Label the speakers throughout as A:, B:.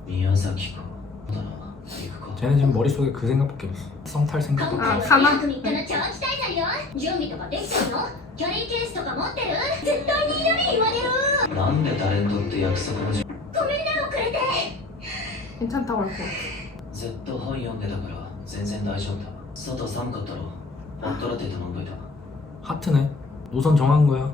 A: 宮崎かそうだな行くか
B: 쟤는 지금 머릿속에 그 생각밖에 없어. 썸탈 생각밖에
C: 今
B: 없어.
C: 回は2泊3日の長期滞在よ。準備とかできてるの？キャリーケースとか持ってる？絶対に嫌に言われる。
A: なんでタレントって約束の時
C: ごめんね遅れて。
D: 괜찮다고 할 것 같아.
A: ずっと本読んでたから全然大丈夫だ外寒かったろホットラテ頼んどいた
B: 하트네. 노선 정한 거야.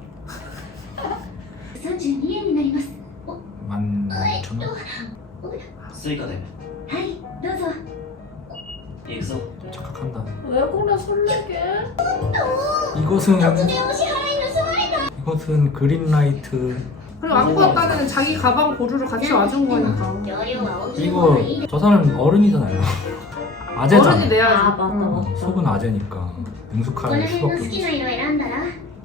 C: 32円になります。
B: 11,000원.
A: スイカで
C: はいどうぞ。
A: 行くぞ
B: 착각한다.
E: 왜 그래 설레게?
B: 이것은
C: 突然お支払い盗まれた。
B: 이것은 그린라이트.
D: 그리고 아무것도 안 되는 자기 가방 보조를 같이 와준 거니까.
C: 容量は大きい方がいい
B: 이거 저 사람 어른이잖아요. 아재잖아.
D: 어른이 내야지.
E: 아, 맞다,
D: 응.
E: 맞다.
B: 속은 아재니까
C: この
B: 능숙할
C: 辺の
B: 수밖에
C: 好
B: 없어.
C: きな色選んだら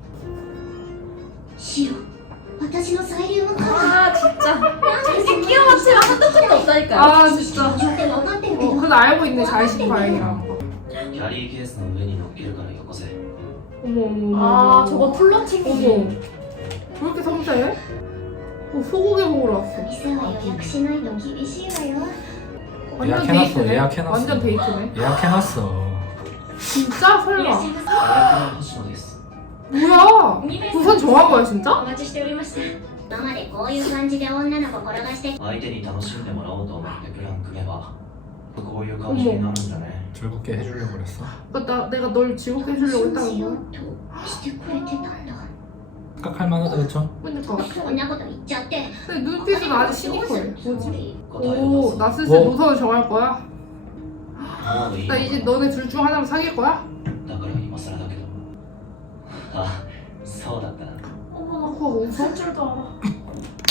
C: 白。私のサイリウムカラー。
E: 아 진짜 이렇게 끼워 맞추면 한도 끝도 없다니까요.
D: 아 진짜.
C: 状って分かってるけど。
D: 그건 알고 있네 자의식 과잉이라는 거.
A: キャリーケースの上に乗っけるからよこせ
D: 어머 어머.
E: 아
D: 어머.
E: 저거 플러팅이지.
D: 어머. 왜 이렇게 섬세해? 소고기 먹으러 왔어.
C: 店は予約しないと厳しいわよ。
D: 완전
B: 예약해놨어.
D: 데이트네.
B: 예약해놨어.
D: 완전 데이트네.
B: 예약해놨어.
D: 진짜
C: いらっ
D: 설마.
C: しゃいませ。
A: あれから星野です
D: 뭐야? 우선 정한 거야 진짜?
C: お待ちしておりました。今までこういう感じで女の子転がして
A: 相手に楽しんでもらおうと思ってプラン組めばこういう感じになるんじゃね
B: 즐겁게 해주려고 그랬어.
D: 그러니까 내가 널 지옥에 해주려고
C: そう
D: 했다는
C: しよ
D: 거야?
C: うとしてくれてたんだ。
B: 착각할 만하다 그쵸?
D: 그러니까.
C: こんなこと言っちゃって。
D: 근데 눈빛은 아주 시니컬해. 뭐지?
A: 答えを
D: 오,
A: 出
D: 나
A: す
D: 슬슬
B: 뭐?
D: 노선을 정할 거야?
A: もういい
D: 나
A: の
D: 이제 너네 둘 중 하나로 사귈 거야?
A: だから今更だけどあそうだったな
E: 어머나
D: 그거 뭐 웃어?
E: 쓸 줄도 알아.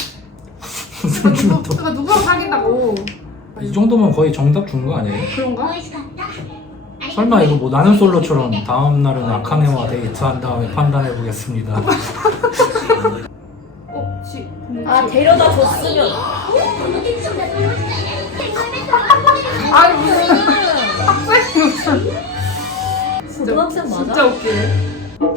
D: 그러니까 누구랑 사귄다고.
B: 이 정도면 거의 정답 준 거 아니에요?
C: 美
D: 그런가?
C: 味しかった。
B: 설마 이거 뭐 나는 솔로처럼 다음 날은 아카네와 데이트한 다음에 판단해 보겠습니다.
D: 어?
E: 아 데려다 줬으면.
C: このテンションだと思って世界ベッドが運ばれる。
D: 아니 무슨 학생 진짜
E: 고등학생 맞아?
D: 진짜 웃기네.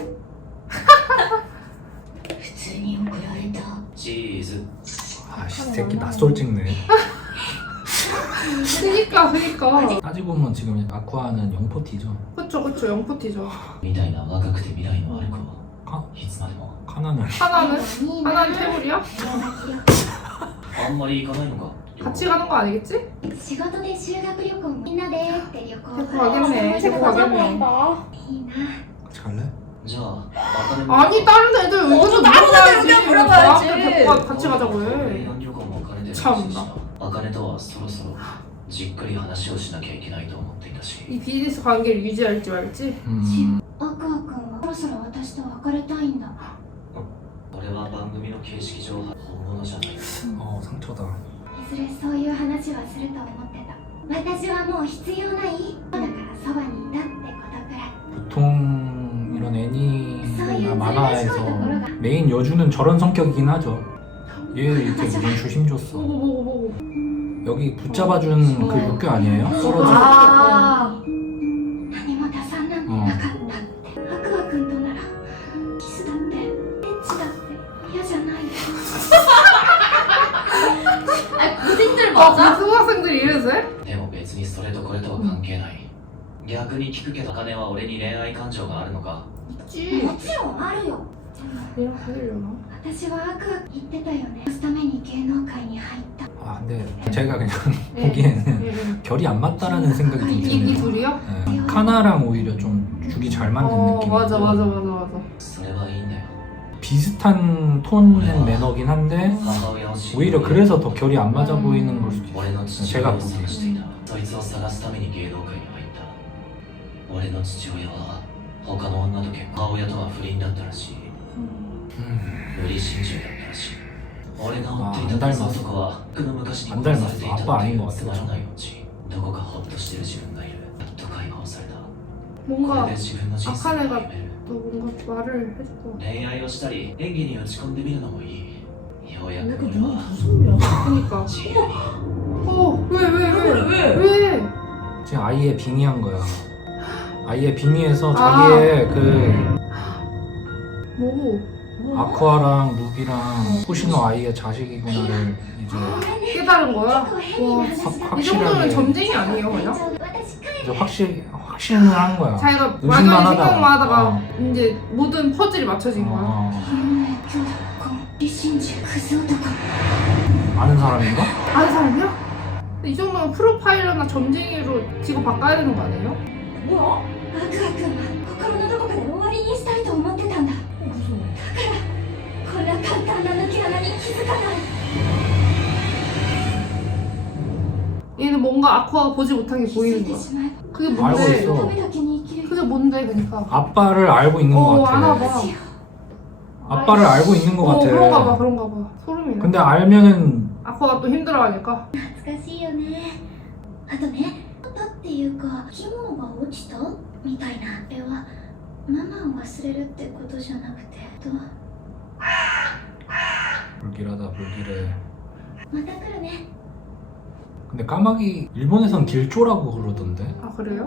C: 普通に送られた。
A: チーズ
B: 아씨 새끼 낯설 찍네.
D: 그니까
B: 따지고 보면 지금 아쿠아는 영포티죠.
D: 그쵸 영포티죠.
A: みたいな若くて未来のある子
B: 카,
A: いつまでも
B: 카나는
D: 하나는 태물이야?
A: あんまり行かないのか
D: 같이 가는 거 아니겠지?
C: 仕事で修学旅行みんなでって旅行
D: 데리고 가겠네. 데리고 가겠네.
C: いいな。
B: 같이 갈래?
A: じゃあアカデミー
D: 아니 다른 애들 의견도
E: 다른 애들
D: 물어봐야지.
E: 의견 물어봐야지.
D: 나한테 데리고 같이 가자고 해.
A: 4旅行もお金で
D: 참나.
A: 茜とはそろそろじっくり話をしなきゃいけないと思っていたし
D: 이 비즈니스 관계를 유지할지 말지.
C: アクア君はそろそろ私と別れたいんだ。
A: 俺は番組の形式上本物じゃない
B: 상처다.
C: いずれそういう話はすると思ってた。私はもう必要ないだからそばにいたってことくらい。
B: 보통 이런 애니나 만화에서 메인 여주는 저런 성격이긴 하죠. 얘 이렇게 무슨 주심 줬어.
D: 보고.
B: 여기 붙잡아준 그 육교 아니에요? 떨어진.
E: 아
C: 何も打算なんてなかったって。アクア君とならキスだってエッチだって嫌じゃないよ。
E: 고딩들
D: 아
E: 맞아?
D: 고등학생들이 이래도 돼?
A: でも別にそれとこれとは関係ない逆に聞くけど茜は俺に恋愛感情があるのか
D: 있지.
C: もちろんあるよ。でも
D: 얘랑 사귀려나?
C: 私はアクア言ってたよね。そのために芸能界に入った。
B: 아 근데 제가 그냥 보기에는
D: 얘는
B: 결이 안 맞다라는 생각이 좀
D: 이
B: 드네요.
D: 둘이요?
B: 네. 카나랑 오히려 좀 죽이 잘 맞는 느낌.
D: 맞아.
A: それはいいんだよ
B: 비슷한 톤의 매너긴 한데
A: 母親を知り
B: 오히려 그래서 더 결이 안 맞아 보이는 걸 수도 있어.
A: 俺の父親を探していたそいつを探すために芸能界に入った俺の父親は他の女と結婚母親とは不倫だったらしい無理心中だったらしい俺が追っていた別の男は僕の昔に殺されていたというつまらないうちどこかホッとしてる自分がいるやっと解放されたこ
D: 뭔가
A: れで自分の人生を決める
D: 또 뭔가 말을 해줄 것 같아.
A: 恋愛をしたり演技に打ち込んでみるのもいいようやく
E: 이거
A: 俺
E: 누가
A: は
E: 무슨 야
D: 그니까.
A: 自由に
D: 왜?
B: 지금 아이의 빙의한 거야. 아이의 빙의해서
D: 아.
B: 자기의 그
D: 뭐고?
B: 아쿠아랑 루비랑 호시노 아이의 자식이구나를 이제
D: 깨달은 거야? 와, 이 정도면
B: 확실하게
D: 점쟁이 아니에요, 그냥?
B: 이제 확신을 한 거야.
D: 자기가
B: 의심만
D: 막연히
B: 하다가.
D: 생각만 하다가
B: 어.
D: 이제 모든 퍼즐이 맞춰진 거야.
C: 兄弟この李真珠クズ男
B: 아는 사람인가?
D: 아는 사람이야? 근데 이 정도면 프로파일러나 점쟁이로 직업 바꿔야 되는 거 아니에요?
E: 뭐야?
C: アクア君は心のどこかで終わりにしたいと思ってたんだ
E: 무서워.
C: こんな簡単な抜け穴に気づかない
D: 얘는 뭔가 아쿠아가 보지 못한 게
C: 気づ
D: 보이는
C: いて
D: 거야.
C: しまえば
D: 그게
B: 알고
D: 뭔데?
B: 있어.
C: ためだけに生きる
D: 그게 뭔데, 그니까.
B: 아빠를 알고 있는 것 같아.
D: 알아 봐.
C: しよ
B: 아빠를 알고 있는 것 같아.
D: 그런가 봐, 그런가 봐. 소름이네.
B: 근데 알면은
D: 아쿠아가 또 힘들어하니까.
C: 懐かしいよねあとねだっていうか着物が落ちたみたいなあれはママを忘れるってことじゃなくて
B: 불길하다 불길해.
C: また来るね
B: 근데 까마귀 일본에선 길조라고 그러던데.
D: 아, 그래요?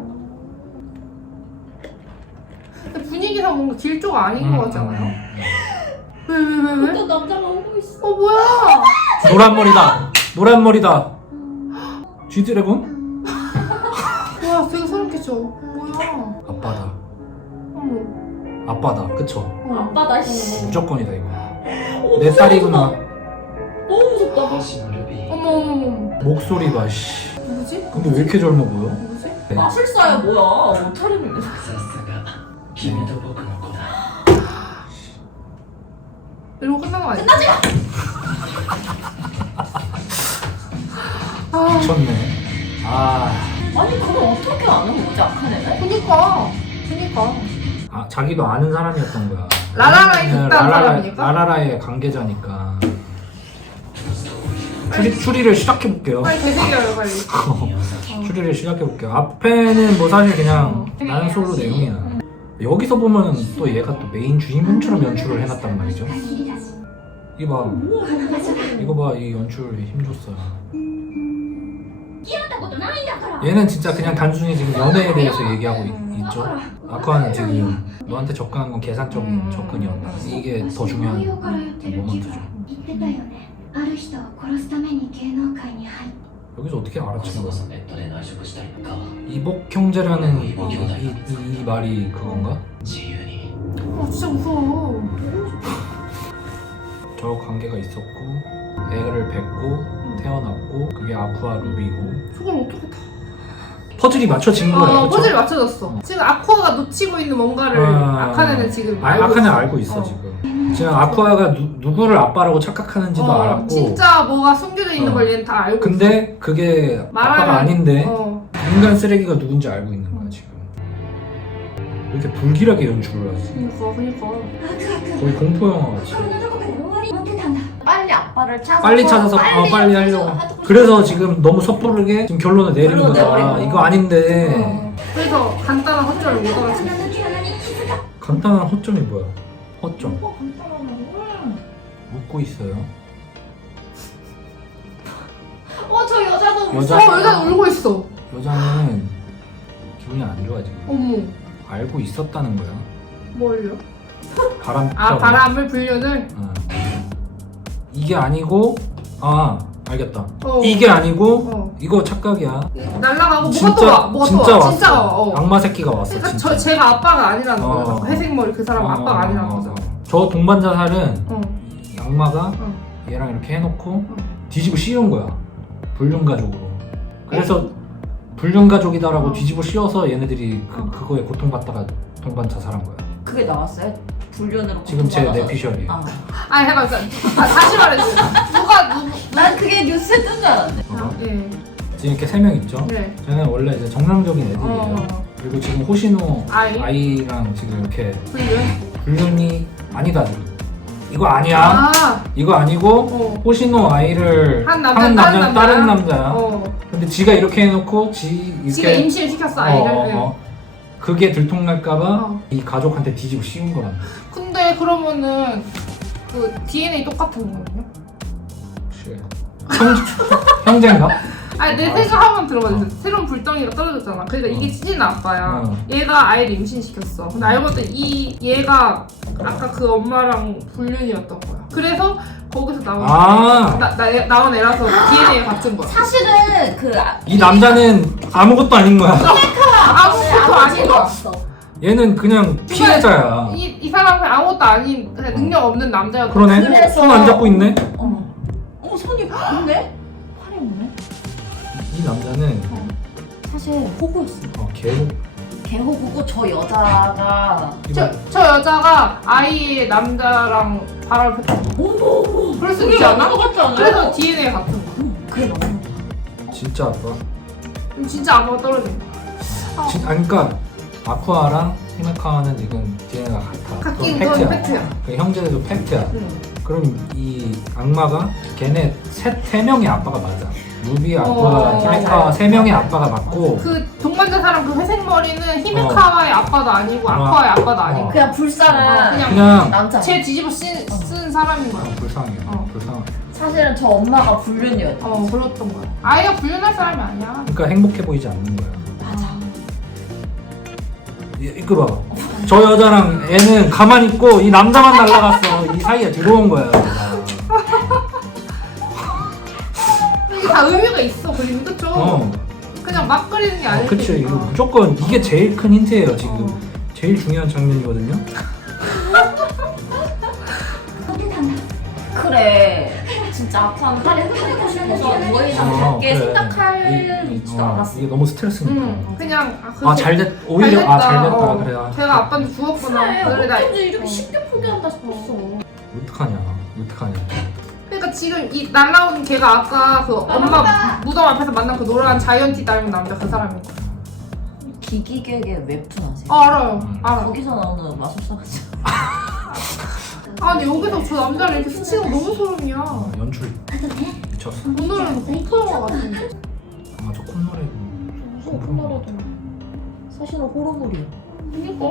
D: 근데 분위기상 뭔가 길조가 아닌 것 같잖아요? 왜?
E: 또 남자가 오고 있어.
D: 어, 뭐야?
B: 노란 머리다. 노란 머리다. 쥐드래곤?
D: 와, 되게 소름 끼쳐. 뭐야?
B: 아빠다.
D: 어머.
B: 아빠다. 그쵸?
E: 아빠다 씨.
B: 무조건이다 이거. 내 딸이구나.
E: 너무 무섭다.
A: 星野ルビー
D: 어머, 어머, 어머.
B: 목소리 봐. 씨.
D: 누구지?
B: 근데 왜 이렇게 젊어 보여?
D: 누구지?
E: 마술사야 뭐야? 옷차림이.
A: さすが君と僕の子だ
D: 이러고 끝난 거 아니야? 끝나지 마!
B: 미쳤네. 아,
E: 아니 그럼 어떻게 아는 거지 아카네는?
D: 그니까.
B: 아 자기도 아는 사람이었던 거야.
D: 라라라에 있던 사람이니까?
B: 라라라의 관계자니까. 추리를 시작해 볼게요.
D: 빨리 되새겨요, 빨리.
B: 추리를 시작해 볼게요. 앞에는 뭐 사실 그냥 나는 솔로 내용이야. 여기서 보면 또 얘가 또 메인 주인공처럼 연출을 해놨단 말이죠.
C: 限りだし
B: 이거 봐, 이거 봐, 이 연출 힘 줬어.
C: 付き合ったことないんだから
B: 얘는 진짜 그냥 단순히 지금 연애에 대해서 얘기하고 있죠. 아쿠아는 지금 너한테 접근한 건 계산적인 접근이었다. 이게 더
C: 同
B: 중요한
C: 僚から言ってる気が
B: 모먼트죠.
C: 言ってたよねある人を殺すために芸能界に入っ
B: 여기서 어떻게
A: こそ
B: 알아채는
A: こ
B: 거야?
A: そネットで内職したりとか
B: 이복 형제라는 이 말이 그건가?
A: 自由に
D: 아, 진짜 무서워.
B: 저 관계가 있었고 애를 뵙고 태어났고 그게 아쿠아 루비고
D: 저걸 어떻게 다.
B: 퍼즐이 맞춰진 거야. 그쵸?
D: 퍼즐이 맞춰졌어. 지금 아쿠아가 놓치고 있는 뭔가를 아카네는 지금
B: 아카는
D: 있어.
B: 알고 있어 지금. 지금 아쿠아가 누구를 아빠라고 착각하는지도 알았고.
D: 진짜 뭐가 숨겨져 있는 걸 얘는 다 알고
B: 근데 그게
D: 있어.
B: 아빠가 아닌데
D: 어.
B: 인간 쓰레기가 누군지 알고 있는 거야 지금. 왜 이렇게 불길하게 연출을 하지?
D: 그니까.
C: アクア君
B: 거의 공포 영화 같이.
C: 心のどこかで終わりに持ってたんだ
E: 빨리 아빠를 찾아서
B: 빨리 찾아서 빨리 하려고. 그래서 지금 너무 섣부르게 지금 결론을 내린
E: 결론
B: 거다.
E: 내버리고.
B: 이거 아닌데.
D: 어. 그래서 간단한 헛절을 못
C: こん
D: 알아채.
C: な抜け穴に気づか
B: 간단한 허점이 뭐야? 허점.
E: 뭐 간단하네.
B: 웃고 있어요.
E: 저 여자도
B: 여자-
D: 여자 울고 있어.
B: 여자는 기분이 안 좋아 지금.
D: 어머.
B: 알고 있었다는 거야.
D: 뭘요?
B: 바람.
D: 아, 바람을 불륜을.
B: 어. 이게 아니고 알겠다.
D: 어.
B: 이게 아니고
D: 어.
B: 이거 착각이야.
D: 날라가고 뭐가 또 와. 뭐가 또
B: 진짜
D: 와.
B: 왔어.
D: 진짜 와. 어.
B: 악마 새끼가 왔어.
D: 그러니까
B: 진짜.
D: 제가 아빠가 아니라는
B: 어.
D: 거야. 회색 머리 그 사람 아빠가 아니라는 거죠.
B: 저 동반 자살은
D: 어.
B: 이 악마가
D: 어.
B: 얘랑 이렇게 해놓고 뒤집어 씌운 거야. 불륜 가족으로. 그래서 불륜 가족이다라고
D: 어.
B: 뒤집어 씌워서 얘네들이
D: 어.
B: 그거에 고통받다가 동반 자살한 거야.
E: 그게 나왔어요? 불륜으로
B: 지금 제
E: 고통받아서.
B: 내피셜이에요.
D: 아니 잠깐 다시 말해주세요. 누구?
E: 난 그게 뉴스에 뜬 줄 알았는데.
D: 예.
B: 지금 이렇게 3명 있죠?
D: 네.
B: 쟤는 원래 이제 정상적인 애들이에요. 그리고 지금 호시노 아이랑 지금 이렇게
D: 불륜.
B: 불륜이 아니다 지금. 이거 아니야.
D: 아.
B: 이거 아니고
D: 어.
B: 호시노 아이를
D: 한 남자,
B: 하는
D: 다른
B: 남자는 다른 남자야.
D: 어.
B: 근데 지가 이렇게 해놓고 이렇게
D: 지가 임신을 시켰어 아이를. 예.
B: 그게 들통날까봐
D: 어.
B: 이 가족한테 뒤집어 씌운 거란다.
D: 근데 그러면은 그 DNA 똑같은 거거든요?
B: 혹시 형제인가?
D: 아니 내 생각 한번 들어봐주세요. 새로운 불덩이가 떨어졌잖아. 그러니까 이게 찐 아빠야. 얘가 아이를 임신시켰어. 근데 알고 봤더니 얘가 아까 그 엄마랑 불륜이었던 거야. 그래서 거기서 나온 애라서 DNA가 같은 거야.
E: 사실은
B: 이 남자는 아무것도 아닌 거야.
D: 아무것도 아닌 거야.
B: 얘는 그냥 피해자야.
D: 이 사람은 아무것도 아닌 그냥 능력 없는 남자였던
B: 그러네.
E: 그래서-
B: 손 안 잡고 있네.
E: 어머 손이 있네? 팔이 없네?
B: 이 남자는
E: 사실 호구였어.
B: 개호.
E: 개호구고 저 여자가
D: 저 여자가 아이의 남자랑 바람을 폈어.
E: 어머
D: 그럴 수 있지 않아?
E: 같지 않아요?
D: 그래서 DNA 같은 거.
E: 그게 너무
B: 진짜 아빠.
D: 진짜 아빠가 떨어진 거.
B: 그러니까 아쿠아랑 히메카와는 지금 DNA가 같아.
D: 같긴
B: 그건
D: 그건 팩트야.
B: 그 형제들도 팩트야.
D: 응.
B: 그럼 이 악마가 걔네 세 명의 아빠가 맞아. 루비, 아쿠아, 히메카와
E: 맞아요.
B: 세 명의 아빠가 맞고.
D: 그 동반자 사람 그 회색 머리는 히메카와의 아빠도 아니고 아쿠아의 아빠도 아니고
E: 그냥 불쌍한
B: 그냥
E: 남자.
D: 쟤 뒤집어 쓴 사람인 거야.
B: 불쌍해.
D: 어.
B: 불쌍해.
E: 사실은 저 엄마가 불륜이었어.
D: 그렇던 거야. 아이가 불륜할 사람이 아니야.
B: 그러니까 행복해 보이지 않는 거야.
E: 맞아.
B: 이거 봐. 저 여자랑 애는 가만히 있고 이 남자만 날라갔어. 이 사이에 들어온 거야.
D: 이게 다 의미가 있어. 그림 그쵸? 그냥 막 그리는 게 아니야.
B: 그치. 이거 무조건 이게 제일 큰 힌트예요. 지금 제일 중요한 장면이거든요.
E: 그래. 진짜 아쿠아는 팔이 흩어지고 싶어서 뭐 이상 그렇게 생각하지도 않았어.
B: 이게 너무 스트레스니까.
D: 그냥
B: 잘됐. 오히려 잘됐다.
D: 어.
B: 그래.
D: 걔가 아빠한테 죽었구나. 그래 나
E: 어쩐지 이렇게 쉽게 포기한다 싶었어.
B: 어떡하냐.
D: 그러니까 지금 이 날라온 걔가 아까 그 엄마 무덤 앞에서 만난 그 노란 자이언티 닮은 남자 그 사람인 거야.
E: 기기객의 웹툰 아세요?
D: 알아요. 알아.
E: 거기서 나오는 마술사가
D: 근데 여기서 저 남자를 이렇게 스치는 거 너무 소름이야.
B: 연출
C: あとね
B: 미쳤어.
D: 오늘은 공포영화 같은데.
B: 저 콧노래도.
E: 무슨 콧노래도 사실은 호러물이야.
D: 그니까.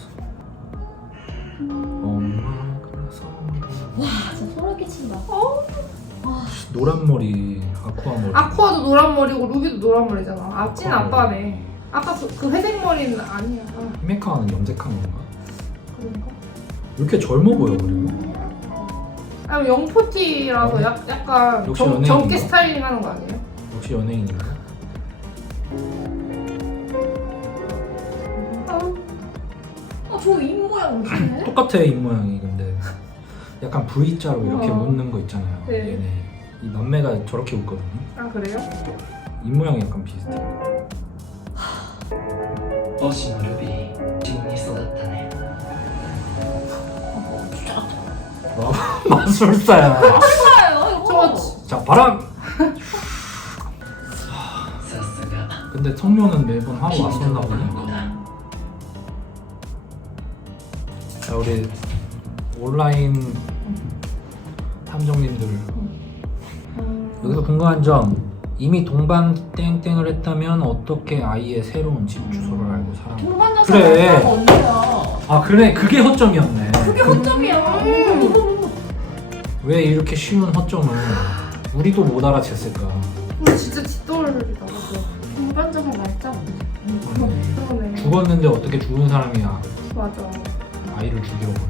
B: 엄마 그래서
E: 와 진짜 소름 끼친다.
B: 노란 머리, 아쿠아 머리.
D: 아쿠아도 노란 머리고 루비도 노란 머리잖아. 찐
B: 아쿠아
D: 아빠네. 아까 그 회색 머리는 아니야.
B: 히메카와는 염색한 건가?
D: 그런가?
B: 왜 이렇게 젊어 보여 그리고?
D: 아니 영포티라서 약간
B: 역시 연예인인가?
D: 젊게 스타일링 하는 거 아니에요?
B: 역시 연예인인가?
E: 저 입 모양 어떡해?
B: 똑같아 입 모양이 근데 약간 V자로 이렇게 웃는 거 있잖아요.
D: 네.
B: 얘네 이 남매가 저렇게 웃거든요.
D: 아 그래요?
B: 입 모양이 약간 비슷해.
A: 星野ルビー真に育ったね
B: 마술사야.
E: 뭐예요
D: 저거
E: 이거?
B: 자 바람.
A: さすが
B: 근데 성묘는 매번 하고
A: 君
B: 왔었나
A: の子
B: 보네.
A: だ
B: 자 우리 온라인 탐정님들 여기서 궁금한 점. 이미 동반 땡땡을 했다면 어떻게 아이의 새로운 집 주소를 알고 살아?
E: 동반자사
B: 그래.
E: 남자가 언니야.
B: 아 그래 그게 허점이었네.
E: 그게 허점이야.
B: 왜 이렇게 쉬운 허점을 우리도 못 알아챘을까?
D: 근데 진짜 뒷돌이다.
E: 동반자사 날짜
D: 그러네.
B: 죽었는데 어떻게 죽은 사람이야
D: 맞아.
B: 아이를 죽이러 보내.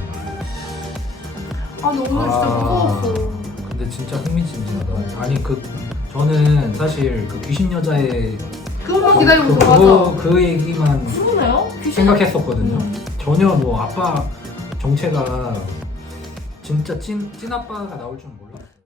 D: 아 근데 오늘 진짜 무서웠어.
B: 근데 진짜 흥미진진하다. 아니 저는 사실 그 귀신 여자의
D: 그것만 기다리고 있어.
B: 그 얘기만
E: 그러네요?
B: 생각했었거든요. 전혀 뭐 아빠 정체가 진짜 찐 아빠가 나올 줄 몰랐어요.